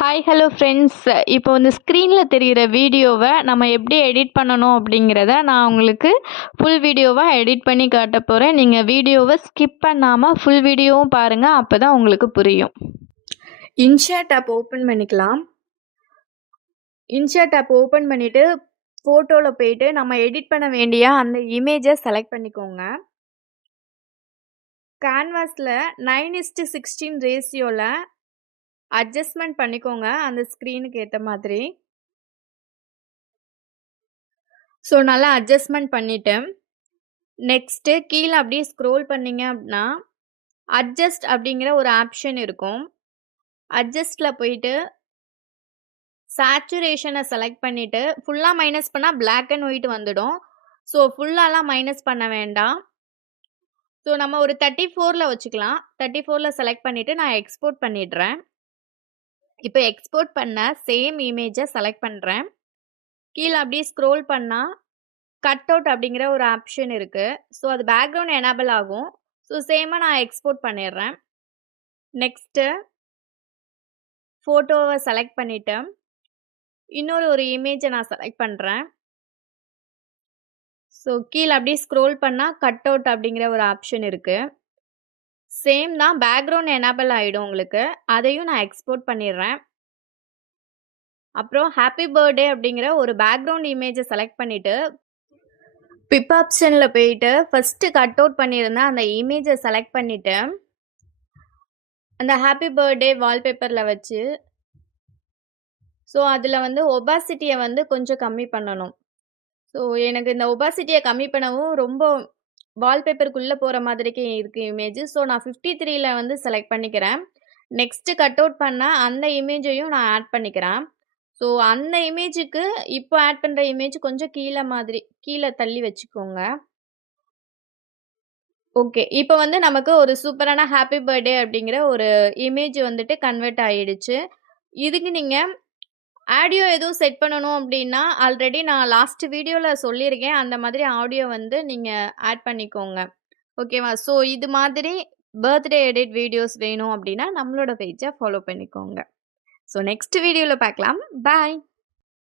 Hi hello friends. இப்போ இந்த ஸ்க்ரீனில் தெரிகிற வீடியோவை நம்ம எப்படி எடிட் பண்ணணும் அப்படிங்கிறத நான் உங்களுக்கு ஃபுல் வீடியோவாக எடிட் பண்ணி காட்ட போகிறேன். நீங்கள் வீடியோவை ஸ்கிப் பண்ணாமல் ஃபுல் வீடியோவும் பாருங்கள், அப்போ தான் உங்களுக்கு புரியும். இன்ஷாட் ஆப் ஓப்பன் பண்ணிக்கலாம். இன்ஷாட் ஆப் ஓப்பன் பண்ணிவிட்டு ஃபோட்டோவில் போயிட்டு நம்ம எடிட் பண்ண வேண்டிய அந்த இமேஜை செலக்ட் பண்ணிக்கோங்க. கேன்வாஸில் 9:16 ரேஷியோவில் அட்ஜஸ்ட்மெண்ட் பண்ணிக்கோங்க அந்த ஸ்க்ரீனுக்கு ஏற்ற மாதிரி. ஸோ நல்லா அட்ஜஸ்ட்மெண்ட் பண்ணிவிட்டு நெக்ஸ்ட்டு கீழே அப்படியே ஸ்க்ரோல் பண்ணிங்க அப்படின்னா அட்ஜஸ்ட் அப்படிங்கிற ஒரு ஆப்ஷன் இருக்கும். அட்ஜஸ்ட்டில் போயிட்டு சேச்சுரேஷனை செலக்ட் பண்ணிவிட்டு ஃபுல்லாக மைனஸ் பண்ணால் பிளாக் அண்ட் ஒயிட் வந்துடும். ஸோ ஃபுல்லாலாம் மைனஸ் பண்ண வேண்டாம். ஸோ நம்ம ஒரு 34 வச்சுக்கலாம். 34 செலக்ட் பண்ணிவிட்டு நான் எக்ஸ்போர்ட் பண்ணிடுறேன். இப்போ எக்ஸ்போர்ட் பண்ண சேம் இமேஜை செலக்ட் பண்ணுறேன். கீழே அப்படியே ஸ்க்ரோல் பண்ணால் கட் அவுட் அப்படிங்கிற ஒரு ஆப்ஷன் இருக்குது. ஸோ அது பேக்ரவுண்ட் எனேபிள் ஆகும். ஸோ சேமாக நான் எக்ஸ்போர்ட் பண்ணிடுறேன். நெக்ஸ்ட்டு ஃபோட்டோவை செலக்ட் பண்ணிவிட்டு இன்னொரு ஒரு இமேஜை நான் செலக்ட் பண்ணுறேன். ஸோ கீழே அப்படியே ஸ்க்ரோல் பண்ணால் கட் அவுட் அப்படிங்கிற ஒரு ஆப்ஷன் இருக்குது. சேம் தான், பேக்ரவுண்ட் எனேபிள் ஆகிடும் உங்களுக்கு. அதையும் நான் எக்ஸ்போர்ட் பண்ணிடுறேன். அப்புறம் ஹாப்பி பர்த்டே அப்படிங்கிற ஒரு பேக்ரவுண்ட் இமேஜை செலக்ட் பண்ணிவிட்டு பிப் ஆப்ஷனில் போயிட்டு ஃபஸ்ட்டு கட் அவுட் பண்ணியிருந்தேன் அந்த இமேஜை செலக்ட் பண்ணிவிட்டு அந்த ஹாப்பி பர்த்டே வால்பேப்பரில் வச்சு ஸோ அதில் வந்து ஒபாசிட்டியை வந்து கொஞ்சம் கம்மி பண்ணணும். ஸோ எனக்கு இந்த ஒபாசிட்டியை கம்மி பண்ணவும் ரொம்ப வால்பேப்பருக்குள்ளே போகிற மாதிரிக்கு இருக்குது இமேஜ். ஸோ நான் 53 வந்து செலக்ட் பண்ணிக்கிறேன். நெக்ஸ்ட்டு கட் அவுட் பண்ண அந்த இமேஜையும் நான் ஆட் பண்ணிக்கிறேன். ஸோ அந்த இமேஜுக்கு இப்போ ஆட் பண்ணுற இமேஜ் கொஞ்சம் கீழே தள்ளி வச்சுக்கோங்க. ஓகே, இப்போ வந்து நமக்கு ஒரு சூப்பரான ஹாப்பி பர்த்டே அப்படிங்கிற ஒரு இமேஜ் வந்துட்டு கன்வெர்ட் ஆகிடுச்சு. இதுக்கு நீங்கள் ஆடியோ எதுவும் செட் பண்ணணும் அப்படின்னா ஆல்ரெடி நான் லாஸ்ட் வீடியோவில் சொல்லியிருக்கேன். அந்த மாதிரி ஆடியோ வந்து நீங்கள் ஆட் பண்ணிக்கோங்க. ஓகேவா? ஸோ இது மாதிரி பர்த்டே எடிட் வீடியோஸ் வேணும் அப்படின்னா நம்மளோட பேஜை ஃபாலோ பண்ணிக்கோங்க. ஸோ நெக்ஸ்ட் வீடியோவில் பார்க்கலாம். பாய்.